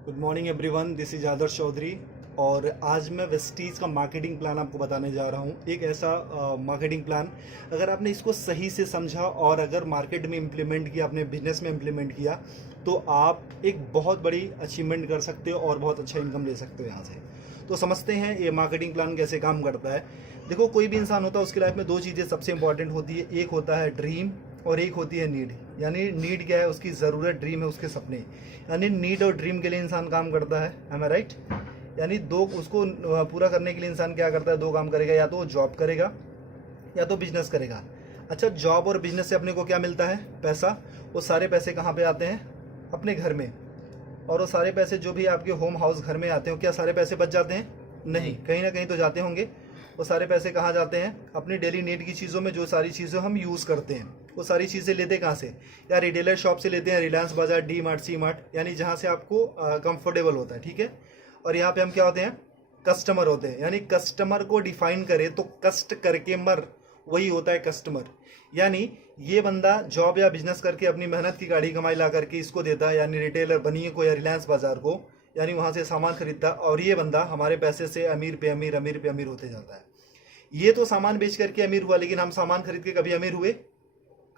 Good morning everyone, this is Adarsh Chaudhary. और आज मैं वेस्टीज का मार्केटिंग प्लान आपको बताने जा रहा हूँ। एक ऐसा मार्केटिंग प्लान, अगर आपने इसको सही से समझा और अगर मार्केट में इम्प्लीमेंट किया, अपने बिजनेस में इम्प्लीमेंट किया, तो आप एक बहुत बड़ी अचीवमेंट कर सकते हो और बहुत अच्छा इनकम ले सकते हो यहाँ से। तो समझते हैं ये मार्केटिंग प्लान कैसे काम करता है। देखो, कोई भी इंसान होता है, उसकी लाइफ में दो चीज़ें सबसे इंपॉर्टेंट होती है। एक होता है ड्रीम और एक होती है नीड। यानी नीड क्या है? उसकी ज़रूरत। ड्रीम है उसके सपने। यानी नीड और ड्रीम के लिए इंसान काम करता है। एम आई राइट? यानी दो, उसको पूरा करने के लिए इंसान क्या करता है? दो काम करेगा, या तो वो जॉब करेगा या तो बिजनेस करेगा। अच्छा, जॉब और बिजनेस से अपने को क्या मिलता है? पैसा। वो सारे पैसे कहाँ पे आते हैं? अपने घर में। और वो सारे पैसे जो भी आपके होम हाउस घर में आते हो, क्या सारे पैसे बच जाते हैं? नहीं, कहीं ना कहीं तो जाते होंगे। वो सारे पैसे कहाँ जाते हैं? अपनी डेली नीड की चीज़ों में। जो सारी चीज़ें हम यूज़ करते हैं, वो सारी चीज़ें लेते कहाँ से? या रिटेलर शॉप से लेते हैं, रिलायंस बाजार, डी मार्ट, सी मार्ट, यानी जहाँ से आपको कंफर्टेबल होता है। ठीक है। और यहाँ पे हम क्या होते हैं? कस्टमर होते हैं। यानी कस्टमर को डिफाइन करें तो कष्ट करके मर, वही होता है कस्टमर। यानी ये बंदा जॉब या बिजनेस करके अपनी मेहनत की गाड़ी कमाई ला करके इसको देता है, यानी रिटेलर बनिए को या रिलायंस बाजार को, यानी वहाँ से सामान खरीदता है, और ये बंदा हमारे पैसे से अमीर पे अमीर, अमीर पे अमीर होते जाता है। ये तो सामान बेच करके अमीर हुआ, लेकिन हम सामान खरीद के कभी अमीर हुए?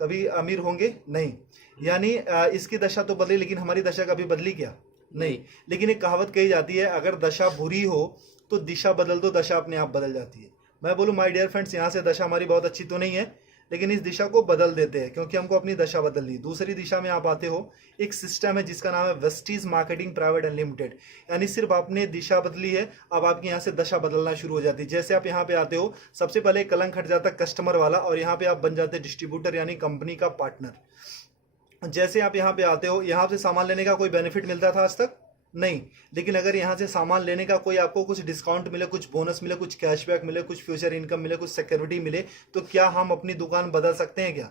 कभी अमीर होंगे? नहीं। यानी इसकी दशा तो बदली, लेकिन हमारी दशा कभी बदली क्या? नहीं। लेकिन एक कहावत कही जाती है, अगर दशा बुरी हो तो दिशा बदल दो, दशा अपने आप बदल जाती है। मैं बोलूँ माय डियर फ्रेंड्स, यहाँ से दशा हमारी बहुत अच्छी तो नहीं है, लेकिन इस दिशा को बदल देते हैं, क्योंकि हमको अपनी दशा बदलनी। दूसरी दिशा में आप आते हो, एक सिस्टम है जिसका नाम है वेस्टीज मार्केटिंग प्राइवेट अनलिमिटेड। यानी सिर्फ आपने दिशा बदली है, अब आपकी यहाँ से दशा बदलना शुरू हो जाती है। जैसे आप यहाँ पे आते हो, सबसे पहले कलंक हट जाता है कस्टमर वाला, और यहाँ पे आप बन जाते हैं डिस्ट्रीब्यूटर, यानी कंपनी का पार्टनर। जैसे आप यहाँ पे आते हो, यहाँ से सामान लेने का कोई बेनिफिट मिलता था आज तक? नहीं। लेकिन अगर यहाँ से सामान लेने का कोई आपको कुछ डिस्काउंट मिले, कुछ बोनस मिले, कुछ कैशबैक मिले, कुछ फ्यूचर इनकम मिले, कुछ सिक्योरिटी मिले, तो क्या हम अपनी दुकान बदल सकते हैं? क्या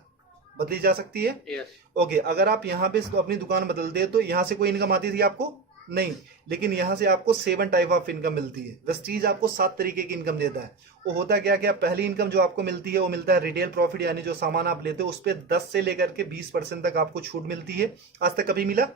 बदली जा सकती है? यस। ओके। अगर आप यहाँ पे अपनी दुकान बदलते हैं, तो यहाँ से कोई इनकम आती थी आपको? नहीं। लेकिन यहाँ से आपको 7 टाइप ऑफ इनकम मिलती है। वेस्टीज आपको 7 तरीके की इनकम देता है। वो होता क्या क्या? पहली इनकम जो आपको मिलती है, वो मिलता है रिटेल प्रॉफिट, यानी जो सामान आप लेते हो उस पर 10 से लेकर के 20% तक आपको छूट मिलती है। आज तक कभी मिला?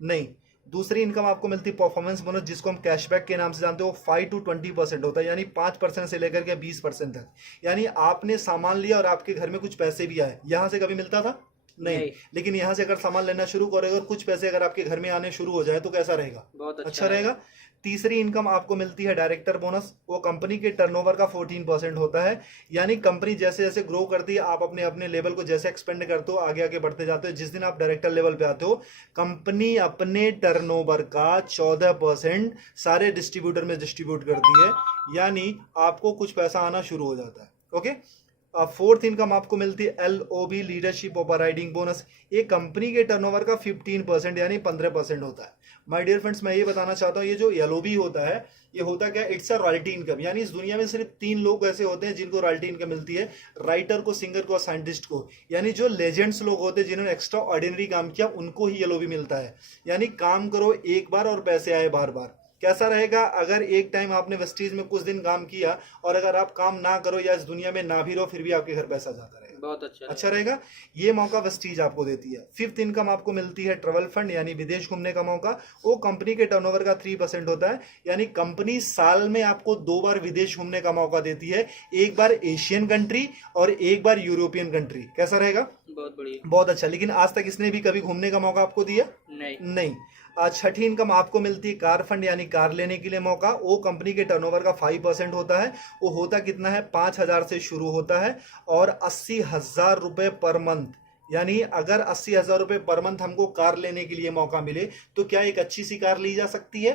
नहीं। दूसरी इनकम आपको मिलती है परफॉर्मेंस बोनस, जिसको हम कैशबैक के नाम से जानते हो। 5 to 20% होता है, यानी 5% से लेकर के 20% तक। यानी आपने सामान लिया और आपके घर में कुछ पैसे भी आए, यहां से कभी मिलता था? नहीं। लेकिन यहाँ से अगर सामान लेना शुरू करोगे और कुछ पैसे अगर आपके घर में आने शुरू हो जाए, तो कैसा रहेगा? बहुत अच्छा रहेगा। तीसरी इनकम आपको मिलती है डायरेक्टर बोनस। वो कंपनी के टर्नओवर का 14% होता है। यानी कंपनी जैसे जैसे ग्रो करती है, आप अपने अपने लेवल को जैसे एक्सपेंड करते हो, आगे आगे बढ़ते जाते हो, जिस दिन आप डायरेक्टर लेवल पे आते हो, कंपनी अपने टर्नओवर का 14% सारे डिस्ट्रीब्यूटर में डिस्ट्रीब्यूट करती है। यानी आपको कुछ पैसा आना शुरू हो जाता है। ओके। फोर्थ इनकम आपको मिलती है LOB, लीडरशिप ओवरराइडिंग बोनस। ये कंपनी के टर्नओवर का 15% यानी 15% होता है। माय डियर फ्रेंड्स, मैं ये बताना चाहता हूँ, ये जो LOB होता है, ये होता क्या? It's a royalty income. यानी इस दुनिया में सिर्फ 3 लोग ऐसे होते हैं जिनको रॉयल्टी इनकम मिलती है, राइटर को, सिंगर को और साइंटिस्ट को। यानी जो लेजेंड्स लोग होते हैं, जिन्होंने एक्स्ट्रा ऑर्डिनरी काम किया, उनको ही LOB मिलता है। यानी काम करो एक बार और पैसे आए बार बार। कैसा रहेगा अगर एक टाइम आपने वेस्टीज में कुछ दिन काम किया, और अगर आप काम ना करो या इस दुनिया में ना भी रहो, फिर भी आपके घर पैसा जाता रहेगा? बहुत अच्छा रहेगा। ये मौका वेस्टीज आपको देती है। फिफ्थ इनकम आपको मिलती है ट्रेवल फंड, यानी विदेश घूमने का मौका। वो कंपनी के टर्नओवर का 3% होता है। यानी कंपनी साल में आपको 2 बार विदेश घूमने का मौका देती है, एक बार एशियन कंट्री और एक बार यूरोपियन कंट्री। कैसा रहेगा? बहुत बढ़िया। बहुत अच्छा। लेकिन आज तक इसने भी कभी घूमने का मौका आपको दिया? नहीं। छठी इनकम आपको मिलती है कार फंड, यानी कार लेने के लिए मौका। वो कंपनी के टर्नओवर का 5% होता है। वो होता कितना है? 5,000 से शुरू होता है और 80,000 रुपए पर मंथ। यानी अगर 80,000 रुपए पर मंथ हमको कार लेने के लिए मौका मिले, तो क्या एक अच्छी सी कार ली जा सकती है?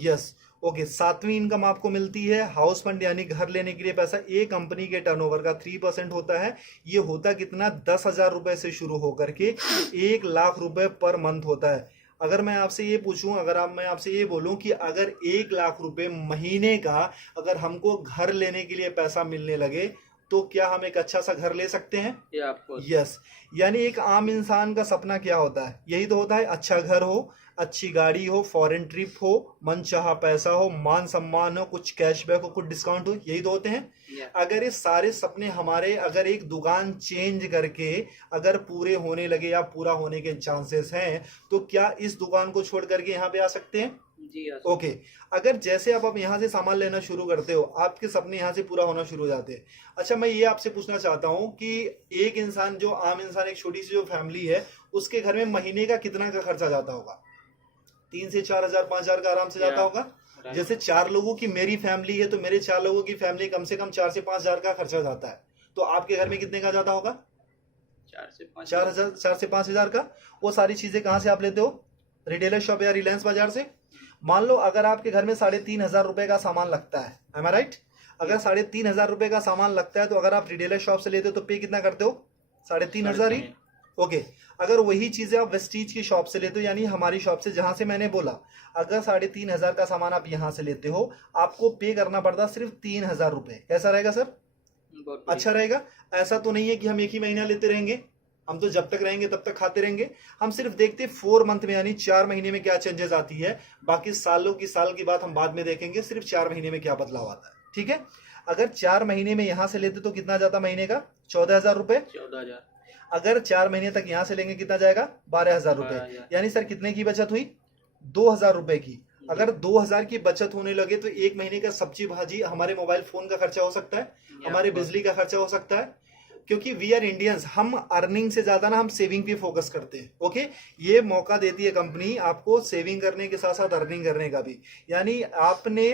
यस। ओके। सातवीं इनकम आपको मिलती है हाउस फंड, यानी घर लेने के लिए पैसा। ये कंपनी के टर्नओवर का 3% होता है। ये होता कितना? 10,000 रुपए से शुरू होकर के 1,00,000 रुपए पर मंथ होता है। अगर मैं आपसे ये पूछूं, मैं आपसे ये बोलूं कि अगर 1,00,000 रुपए महीने का अगर हमको घर लेने के लिए पैसा मिलने लगे, तो क्या हम एक अच्छा सा घर ले सकते हैं? या आपको यस। यानी एक आम इंसान का सपना क्या होता है? यही तो होता है, अच्छा घर हो, अच्छी गाड़ी हो, फॉरेन ट्रिप हो, मनचाहा पैसा हो, मान सम्मान हो, कुछ कैशबैक हो, कुछ डिस्काउंट हो, यही तो होते हैं। या अगर ये सारे सपने हमारे अगर एक दुकान चेंज करके अगर पूरे होने लगे या पूरा होने के चांसेस हैं, तो क्या इस दुकान को छोड़ करके यहाँ पे आ सकते हैं? जी या ओके। अगर जैसे आप यहाँ से सामान लेना शुरू करते हो, आपके सपने यहाँ से पूरा होना शुरू हो जाते हैं। अच्छा, मैं ये आपसे पूछना चाहता हूँ कि एक इंसान, जो आम इंसान, एक छोटी सी जो फैमिली है, उसके घर में महीने का कितना का खर्चा जाता होगा? 3 से 4 हजार, 5 हजार का आराम से जाता या होगा। जैसे 4 लोगों की मेरी फैमिली है, तो मेरे 4 लोगों की फैमिली कम से कम 4 से 5 हजार का खर्चा जाता है। तो आपके घर में कितने का जाता होगा? 4 से 5 4 हजार, 4 से 5 हजार का। वो सारी चीजें कहाँ से आप लेते हो? रिटेलर शॉप या रिलायंस बाजार से। मान लो अगर आपके घर में 3,500 रुपए का सामान लगता है, एम आई राइट? अगर 3,500 रुपए का सामान लगता है, तो अगर आप रिटेलर शॉप से लेते हो तो पे कितना करते हो? 3,500 ही। ओके। अगर वही चीजें आप वेस्टीज की शॉप से लेते हो, यानी हमारी शॉप से, जहां से मैंने बोला, अगर 3,500 का सामान आप यहां से लेते हो, आपको पे करना पड़ता सिर्फ 3,000 रुपए। कैसा रहेगा सर? बहुत अच्छा रहेगा। ऐसा तो नहीं है कि हम एक ही महीना लेते रहेंगे, हम तो जब तक रहेंगे तब तक खाते रहेंगे। हम सिर्फ देखते 4 मंथ में, यानी 4 महीने में क्या चेंजेस आती है। बाकी सालों की साल की बात हम बाद में देखेंगे, सिर्फ 4 महीने में क्या बदलाव आता है। ठीक है। अगर 4 महीने में यहां से लेते तो कितना जाता महीने का? 14,000 रुपए। 14,000 अगर 4 महीने तक यहां से लेंगे, कितना जाएगा? 12,000 रुपए। 12,000 यानी सर कितने की बचत हुई? 2,000 रुपए की। अगर 2,000 की बचत होने लगे, तो एक महीने का सब्जी भाजी, हमारे मोबाइल फोन का खर्चा हो सकता है, हमारे बिजली का खर्चा हो सकता है। क्योंकि वी आर इंडियंस, हम अर्निंग से ज्यादा ना हम सेविंग पे फोकस करते हैं। ओके। ये मौका देती है कंपनी आपको सेविंग करने के साथ साथ अर्निंग करने का भी। यानी आपने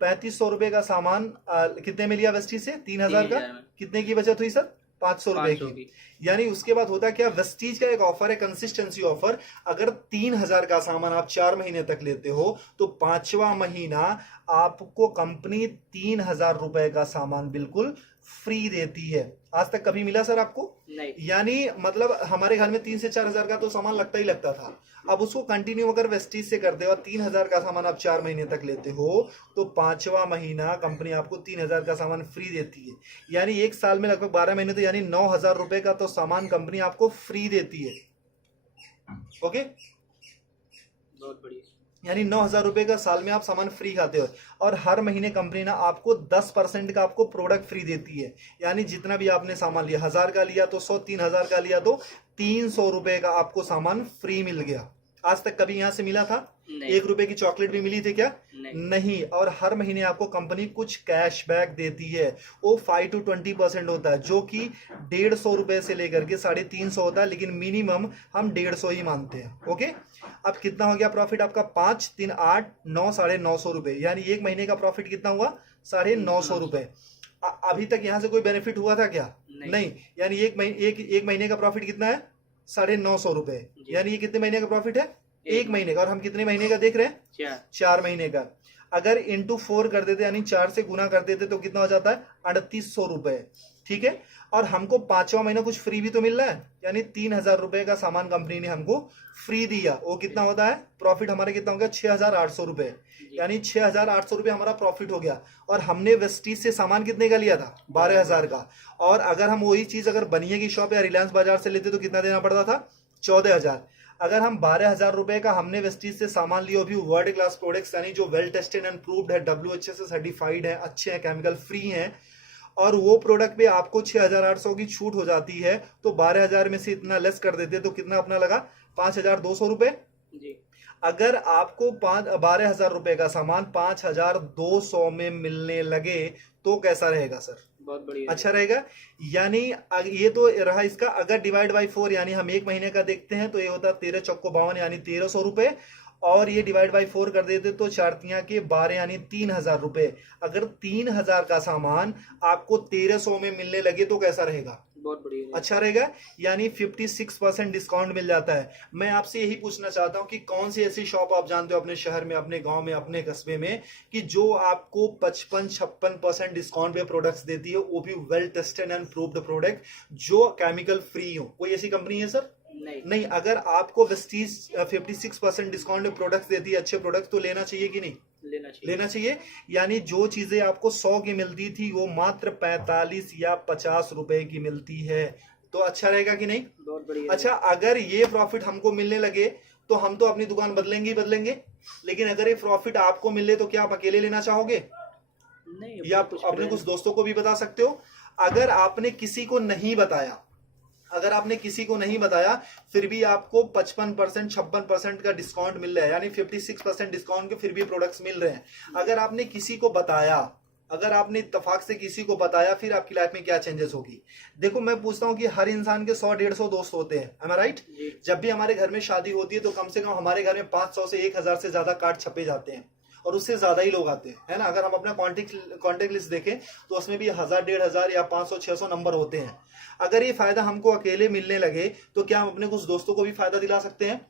3,500 रुपए का सामान कितने में लिया वेस्टीज से? 3,000 का। 3,000 में। कितने की बचत हुई सर? 500 रुपए 500 की। की। यानी उसके बाद होता क्या, वेस्टीज का एक ऑफर है, कंसिस्टेंसी ऑफर। अगर 3,000 का सामान आप 4 महीने तक लेते हो, तो 5वां महीना आपको कंपनी 3,000 रुपए का सामान बिल्कुल फ्री देती है। आज तक कभी मिला सर आपको? नहीं। यानी मतलब हमारे घर में 3 से 4 हजार का तो सामान लगता ही लगता था। अब उसको कंटिन्यू अगर वेस्टीज से करते हो, 3,000 का सामान आप 4 महीने तक लेते हो, तो 5वां महीना कंपनी आपको 3,000 का सामान फ्री देती है। यानी एक साल में लगभग 12 महीने, तो यानी 9,000 रुपए का तो सामान कंपनी आपको फ्री देती है। ओके। बहुत बढ़िया। यानी 9,000 रुपए का साल में आप सामान फ्री खाते हो। और हर महीने कंपनी ना आपको 10% का आपको प्रोडक्ट फ्री देती है। यानी जितना भी आपने सामान लिया, 1,000 का लिया तो 100, 3,000 का लिया तो 300 रुपए का आपको सामान फ्री मिल गया। आज तक कभी यहां से मिला था? नहीं। 1 रुपए की चॉकलेट भी मिली थी क्या? नहीं। और हर महीने आपको कंपनी कुछ कैशबैक देती है। वो 5 to 20% होता है, जो कि 150 रुपए से लेकर के 350 होता है, लेकिन मिनिमम हम 150 ही मानते हैं। ओके। अब कितना हो गया प्रॉफिट आपका? 5, 3, 8, 9, 950 रुपए। यानी एक महीने का प्रॉफिट कितना हुआ? 950 रुपए। अभी तक यहां से कोई बेनिफिट हुआ था क्या? नहीं। यानी एक महीने का प्रॉफिट कितना है? 950 रुपए। यानी ये कितने महीने का प्रॉफिट है? एक महीने का। और हम कितने महीने का देख रहे हैं? 4 महीने का। अगर इंटू 4 कर देते, यानी 4 से गुना कर देते, तो कितना हो जाता है? 3,800 रुपए। ठीक है। और हमको 5वां महीना कुछ फ्री भी तो मिल रहा है, यानी 3,000 रुपए का सामान कंपनी ने हमको फ्री दिया। वो कितना होता है? प्रॉफिट हमारा कितना हो गया? 6,800 रुपए। यानी 6,800 रुपए हमारा प्रॉफिट हो गया। और हमने वेस्टीज से सामान कितने का लिया था? 12,000 का। और अगर हम वही चीज अगर बनिए की शॉप या रिलायंस बाजार से लेते तो कितना देना पड़ता था? 14,000। अगर हम 12,000 रुपए का हमने वेस्टीज से सामान लिया, भी वर्ल्ड क्लास प्रोडक्ट्स, यानी जो वेल टेस्टेड एंड प्रूव्ड है, WHA से सर्टिफाइड है, अच्छे हैं, केमिकल फ्री हैं, और वो प्रोडक्ट पे आपको 6,800 की छूट हो जाती है, तो 12,000 में से इतना लेस कर देते तो कितना अपना लगा? 5,200 रुपए। अगर आपको 12,000 रुपए का सामान 5,200 में मिलने लगे, तो कैसा रहेगा सर? बहुत बढ़िया। अच्छा रहेगा। यानी ये तो रहा इसका। अगर डिवाइड बाई 4, यानी हम एक महीने का देखते हैं, तो ये होता है 13 चौको 52, यानी 1,300 रुपए। और ये डिवाइड बाई 4 कर देते तो 4 के 12, यानी 3,000 रुपए। अगर 3,000 का सामान आपको 1,300 में मिलने लगे, तो कैसा रहेगा? बहुत बढ़िया। अच्छा रहेगा। यानी 56% डिस्काउंट मिल जाता है। मैं आपसे यही पूछना चाहता हूं कि कौन सी ऐसी शॉप आप जानते हो अपने शहर में, अपने गांव में, अपने कस्बे में, कि जो आपको 55-56% डिस्काउंट पे प्रोडक्ट्स देती है, वो भी well tested and proved product, जो केमिकल फ्री हो? कोई ऐसी कंपनी है सर? नहीं नहीं, अगर आपको वेस्टीज 56% डिस्काउंट में प्रोडक्ट्स देती है, अच्छे प्रोडक्ट, तो लेना चाहिए कि नहीं? लेना चाहिए। लेना चाहिए। यानी जो चीजें आपको 100 की मिलती थी वो मात्र 45 या 50 रुपए की मिलती है, तो अच्छा रहेगा कि नहीं? बहुत बढ़िया। अच्छा, अगर ये प्रॉफिट हमको मिलने लगे तो हम तो अपनी दुकान बदलेंगे ही बदलेंगे, लेकिन अगर ये प्रॉफिट आपको मिले तो क्या आप अकेले लेना चाहोगे, नहीं, या आप अपने कुछ दोस्तों को भी बता सकते हो? अगर आपने किसी को नहीं बताया, अगर आपने किसी को नहीं बताया फिर भी आपको 55% 56% का डिस्काउंट मिल रहा है, यानी 56% डिस्काउंट के फिर भी प्रोडक्ट्स मिल रहे हैं। अगर आपने किसी को बताया, अगर आपने इत्तेफाक से किसी को बताया, फिर आपकी लाइफ में क्या चेंजेस होगी? देखो, मैं पूछता हूँ कि हर इंसान के 100-150 दोस्त होते हैं, am I right? जब भी हमारे घर में शादी होती है तो कम से कम हमारे घर में 500 से 1000 से ज्यादा कार्ड छपे जाते हैं, और उससे ज्यादा ही लोग आते हैं, है ना? अगर हम अपना कॉन्टेक्ट लिस्ट देखें तो उसमें भी 1000-1500 या 500-600 नंबर होते हैं। अगर ये फायदा हमको अकेले मिलने लगे तो क्या हम अपने कुछ दोस्तों को भी फायदा दिला सकते हैं?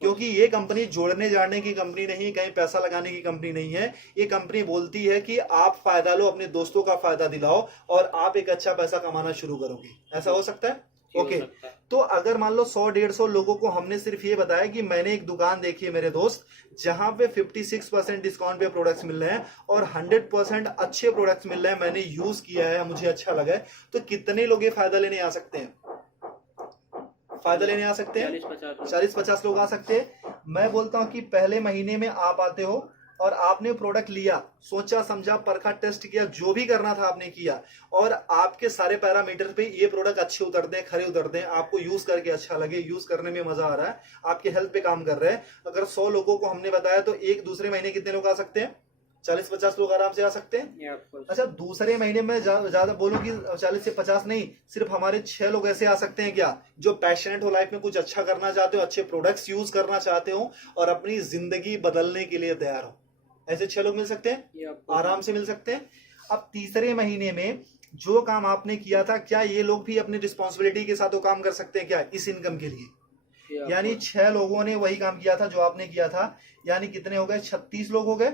क्योंकि ये कंपनी जोड़ने जाने की कंपनी नहीं, कहीं पैसा लगाने की कंपनी नहीं है। ये कंपनी बोलती है कि आप फायदा लो, अपने दोस्तों का फायदा दिलाओ, और आप एक अच्छा पैसा कमाना शुरू करोगे। ऐसा हो सकता है? ओके, तो अगर मान लो 100-150 लोगों को हमने सिर्फ ये बताया कि मैंने एक दुकान देखी है मेरे दोस्त, जहां पे 56% डिस्काउंट पे प्रोडक्ट्स मिल रहे हैं और 100% अच्छे प्रोडक्ट्स मिल रहे हैं, मैंने यूज किया है, मुझे अच्छा लगा है, तो कितने लोग ये फायदा लेने आ सकते हैं? फायदा लेने आ सकते हैं 40-50 लोग आ सकते हैं। मैं बोलता हूं कि पहले महीने में आप आते हो और आपने प्रोडक्ट लिया, सोचा समझा, परखा, टेस्ट किया, जो भी करना था आपने किया, और आपके सारे पैरामीटर पे ये प्रोडक्ट अच्छे उतरते हैं, खरे उतरते हैं, आपको यूज करके अच्छा लगे, यूज करने में मजा आ रहा है, आपके हेल्थ पे काम कर रहे हैं। अगर 100 लोगों को हमने बताया तो एक दूसरे महीने कितने लोग आ सकते हैं? 40-50 लोग आराम से आ सकते हैं। अच्छा, दूसरे महीने में ज्यादा बोलूं कि 40 से 50 नहीं, सिर्फ हमारे 6 लोग ऐसे आ सकते हैं क्या, जो पैशनेट हो, लाइफ में कुछ अच्छा करना चाहते हो, अच्छे प्रोडक्ट्स यूज करना चाहते हो और अपनी जिंदगी बदलने के लिए तैयार हो। ऐसे 6 लोग मिल सकते हैं, आराम से मिल सकते हैं। अब तीसरे महीने में जो काम आपने किया था, क्या ये लोग भी अपनी रिस्पॉन्सिबिलिटी के साथ वो काम कर सकते हैं क्या इस इनकम के लिए? यानी 6 लोगों ने वही काम किया था जो आपने किया था, यानी कितने हो गए? 36 लोग हो गए।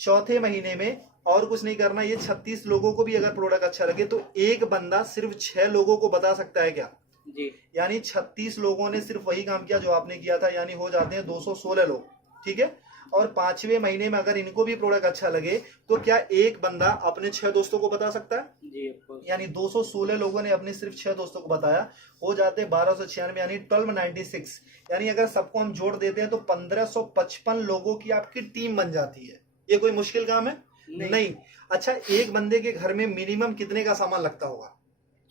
चौथे महीने में और कुछ नहीं करना, ये 36 लोगों को भी अगर प्रोडक्ट अच्छा लगे तो एक बंदा सिर्फ 6 लोगों को बता सकता है क्या जी? यानी 36 लोगों ने सिर्फ वही काम किया जो आपने किया था, यानी हो जाते हैं 216 लोग, ठीक है? और 5वें महीने में अगर इनको भी प्रोडक्ट अच्छा लगे तो क्या एक बंदा अपने 6 दोस्तों को बता सकता है? जी, यानी 216 लोगों ने अपने सिर्फ 6 दोस्तों को बताया, हो जाते 1296, यानी 1296। यानी अगर सबको हम जोड़ देते हैं तो 1555 लोगों की आपकी टीम बन जाती है। ये कोई मुश्किल काम है? नहीं। अच्छा, एक बंदे के घर में मिनिमम कितने का सामान लगता होगा?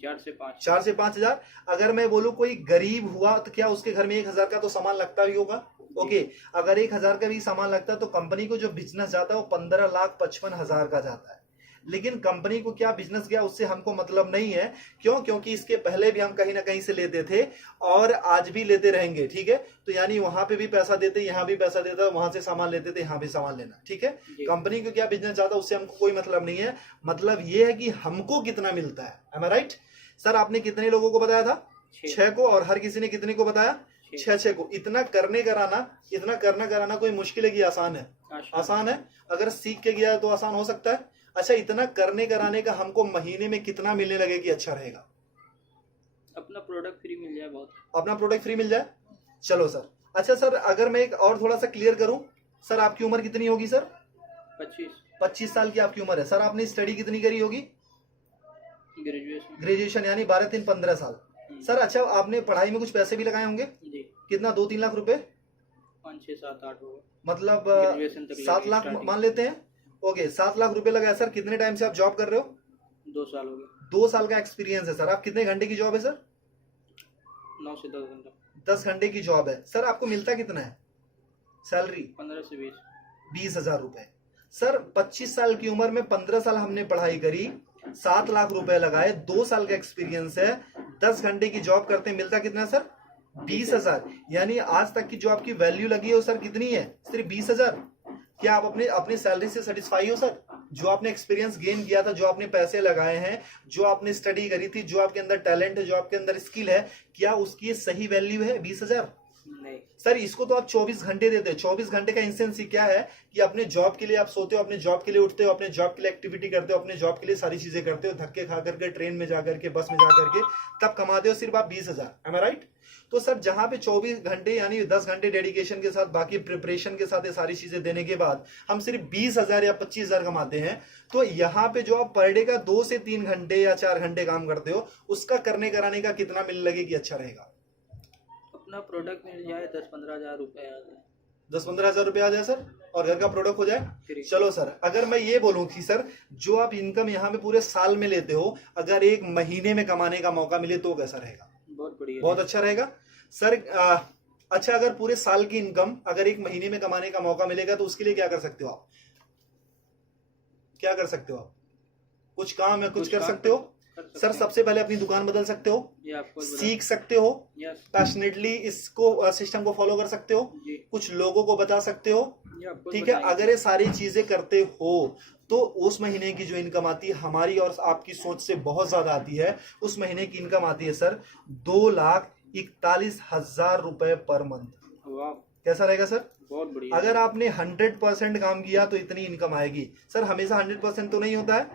4 से 5 हजार। अगर मैं बोलूं कोई गरीब हुआ तो क्या उसके घर में 1000 का तो सामान लगता ही होगा? ओके, अगर 1000 का भी सामान लगता है तो कंपनी को जो बिजनेस जाता है वो 15,55,000 का जाता है। लेकिन कंपनी को क्या बिजनेस गया उससे हमको मतलब नहीं है। क्यों? क्योंकि इसके पहले भी हम कहीं ना कहीं से लेते थे और आज भी लेते रहेंगे, ठीक है? तो यानी वहां पे भी पैसा देते, यहाँ भी पैसा देता, वहां से सामान लेते थे, यहाँ भी सामान लेना, ठीक है? कंपनी को क्या बिजनेस जाता उससे हमको कोई मतलब नहीं है। मतलब ये है कि हमको कितना मिलता है। एम आई राइट? सर, आपने कितने लोगों को बताया था? 6 को। और हर किसी ने कितने को बताया? 6 को। इतना करना कराना कोई मुश्किल है कि आसान है? आसान है। अगर सीख के गया तो आसान हो सकता है। अच्छा, इतना करने कराने का हमको महीने में कितना मिलने लगे कि अच्छा रहेगा? अपना प्रोडक्ट फ्री मिल जाए, बहुत अपना प्रोडक्ट फ्री मिल जाए। चलो सर। अच्छा सर, अगर मैं एक और थोड़ा सा क्लियर करूं, सर आपकी उम्र कितनी होगी सर? 25 साल की आपकी उम्र है। सर आपने स्टडी कितनी करी होगी? ग्रेजुएशन, यानी 12-3-15 साल। सर अच्छा, आपने पढ़ाई में कुछ पैसे भी लगाए होंगे? जी। कितना? 2-3 लाख रुपए? 5-6-7-8 होगा, मतलब 7 लाख मान लेते हैं। ओके, 7 लाख रुपए लगाए। सर कितने टाइम से आप जॉब कर रहे हो? 2 साल हो गए। 2 साल का एक्सपीरियंस है सर। आप कितने घंटे की जॉब है सर? 9 से 10 घंटा। 10 घंटे की जॉब है। सर आपको मिलता कितना है सैलरी? 15 से 20,000 रुपए। सर 25 साल की उम्र में 15 साल हमने पढ़ाई करी, 7 लाख रुपए लगाए, 2 साल का एक्सपीरियंस है, 10 घंटे की जॉब करते, मिलता कितना सर? 20,000। यानी आज तक की जो आपकी वैल्यू लगी है वो सर कितनी है? सिर्फ 20,000। क्या आप अपनी सैलरी से सेटिस्फाई हो सर? जो आपने एक्सपीरियंस गेन किया था, जो आपने पैसे लगाए हैं, जो आपने स्टडी करी थी, जो आपके अंदर टैलेंट है, जो आपके अंदर स्किल है, क्या उसकी सही वैल्यू है 20,000? नहीं सर, इसको तो आप 24 घंटे देते हो। 24 घंटे का इंसेंस क्या है कि अपने जॉब के लिए आप सोते हो, अपने जॉब के लिए उठते हो, अपने जॉब के लिए एक्टिविटी करते हो, अपने जॉब के लिए सारी चीजें करते हो, धक्के खा करके, ट्रेन में जाकर के, बस में जाकर के, तब कमाते हो सिर्फ आप 20,000। एम आई राइट? तो सर जहां पे 24 घंटे यानी 10 घंटे डेडिकेशन के साथ बाकी प्रिपरेशन के साथ ये सारी चीजें देने के बाद हम सिर्फ 20,000 या 25,000 कमाते हैं, तो यहाँ पे जो आप पर डे का 2 से 3 घंटे या 4 घंटे काम करते हो, उसका करने कराने का कितना मिल लगे कि अच्छा रहेगा? अपना प्रोडक्ट मिल जाए 10-15 हज़ार रुपये आ जाए, 10-15 हजार रुपये आ जाए सर, और घर का प्रोडक्ट हो जाए। फ्री। चलो सर, अगर मैं ये बोलूं कि सर जो आप इनकम यहाँ पे पूरे साल में लेते हो, अगर एक महीने में कमाने का मौका मिले तो कैसा रहेगा? बहुत बढ़िया, बहुत अच्छा रहेगा सर। अच्छा, अगर पूरे साल की इनकम अगर एक महीने में कमाने का मौका मिलेगा तो उसके लिए क्या कर सकते हो आप? क्या कर सकते हो आप? कुछ काम है, कुछ कर सकते हो सर। सबसे पहले अपनी दुकान बदल सकते हो, ये आपको सीख सकते हो, पैशनेटली इसको सिस्टम को फॉलो कर सकते हो, जी, कुछ लोगों को बता सकते हो, ये आपको ठीक है। बताएंगे। अगर ये सारी चीजें करते हो तो उस महीने की जो इनकम आती है हमारी और आपकी सोच से बहुत ज्यादा आती है। उस महीने की इनकम आती है सर 2,41,000 रुपए पर मंथ। वाह, कैसा रहेगा सर? बहुत बढ़िया। अगर आपने 100% काम किया तो इतनी इनकम आएगी सर। हमेशा 100% तो नहीं होता है,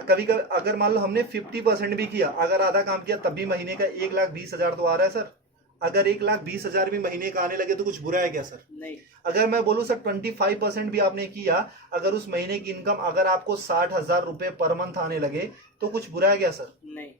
कभी कभी अगर मान लो हमने 50% भी किया, अगर आधा काम किया तब भी महीने का 1,20,000 तो आ रहा है सर। अगर 1,20,000 भी महीने का आने लगे तो कुछ बुरा है क्या सर? नहीं, अगर मैं बोलूं सर 25% भी आपने किया, अगर उस महीने की इनकम अगर आपको 60,000 रुपए पर मंथ आने लगे तो कुछ बुरा है क्या सर? नहीं,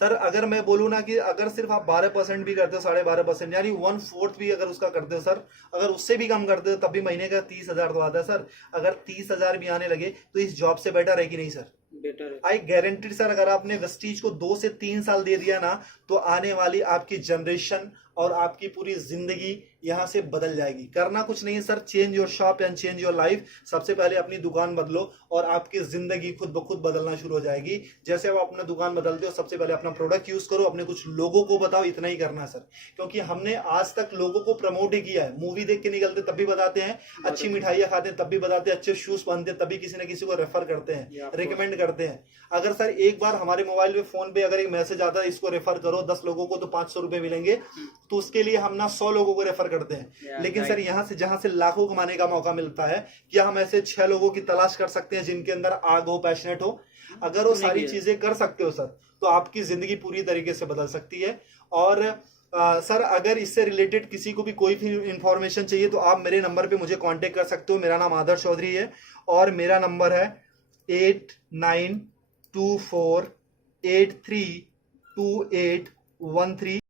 सर अगर मैं बोलूं ना कि अगर सिर्फ आप 12% भी करते हो, 12.5% यानी 1/4 भी अगर उसका करते हो सर, अगर उससे भी कम करते हो तब भी महीने का 30,000 तो आता है सर। अगर 30,000 भी आने लगे तो इस जॉब से बेटर है कि नहीं सर? बेटर है। आई गारंटी सर, अगर आपने वेस्टीज को 2 से 3 साल दे दिया ना, तो आने वाली आपकी जनरेशन और आपकी पूरी जिंदगी यहां से बदल जाएगी। करना कुछ नहीं है sir, change your shop and change your life. सबसे पहले अपनी दुकान बदलो और आपकी जिंदगी खुद ब खुद बदलना शुरू हो जाएगी। जैसे आप अपना दुकान बदलते हो, सबसे पहले अपना प्रोडक्ट यूज करो, अपने कुछ लोगों को बताओ, इतना ही करना है सर। क्योंकि हमने आज तक लोगों को प्रमोट ही किया है। मूवी देख के निकलते तब भी बताते हैं, अच्छी मिठाइयां खाते हैं तब भी बताते हैं, अच्छे शूज पहनते हैं तभी किसी न किसी को रेफर करते हैं, रिकमेंड करते हैं। अगर सर एक बार हमारे मोबाइल पे फोन पे अगर एक मैसेज आता है इसको रेफर करो 10 लोगों को तो 500 रुपए मिलेंगे, तो उसके लिए हम ना 100 लोगों को रेफर करते हैं। लेकिन सर यहाँ से जहां से लाखों कमाने का मौका मिलता है, क्या हम ऐसे 6 लोगों की तलाश कर सकते हैं जिनके अंदर आग हो, पैशनेट हो? अगर वो सारी चीजें कर सकते हो सर, तो आपकी जिंदगी पूरी तरीके से बदल सकती है। और सर अगर इससे रिलेटेड किसी को भी कोई भी इंफॉर्मेशन चाहिए तो आप मेरे नंबर पे मुझे कांटेक्ट कर सकते हो। मेरा नाम आदर्श चौधरी है और मेरा नंबर है 8924832813।